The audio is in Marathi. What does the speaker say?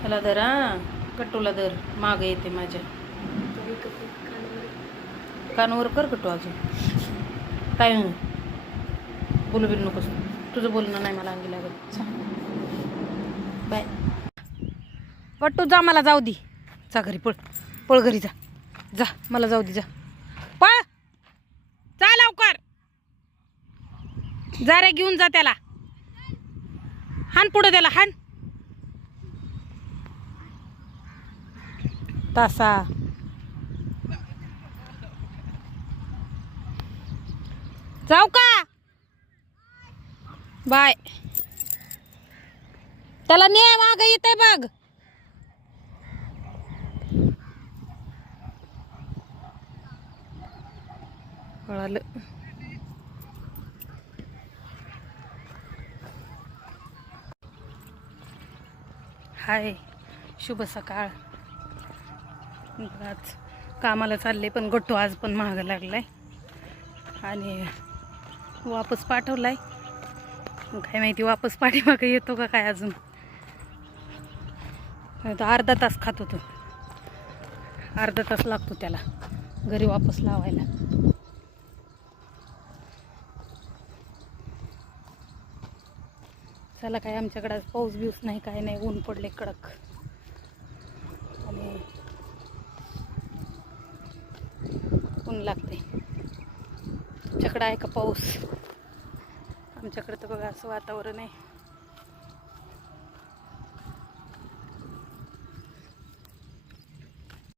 ह्याला धर हा, कट्टूला धर, माग येते माझ्या. कानावर कर कट्टू अजून. काय बोलू बिलू नकोस, तुझं बोलणं नाही मला अंगी लागत. बाय. कट्टू जा, मला जाऊ दे. जा घरी, पळ पळ घरी जा. जा, मला जाऊ दे, जा पळ, जा लवकर. जा रे, घेऊन जा त्याला. हाण पुढे त्याला, हाण. तासा जाऊ का? बाय. त्याला ने, माग येते बघ. कळालं. हाय, शुभ सकाळ. आज कामाला चालले, पण गट्टू आज पण महाग लागलाय आणि वापस पाठवलाय. काय माहिती वापस पाठीमागं येतो का काय अजून. अर्धा तास खात होतो, अर्धा तास लागतो त्याला घरी वापस लावायला. चला, काय आमच्याकडे आज पाऊस बिऊस नाही, काय नाही, ऊन पडले कडक. आणि ऊन लागते. तुमच्याकडे आहे का पाऊस? आमच्याकडे तर बघा असं वातावरण आहे.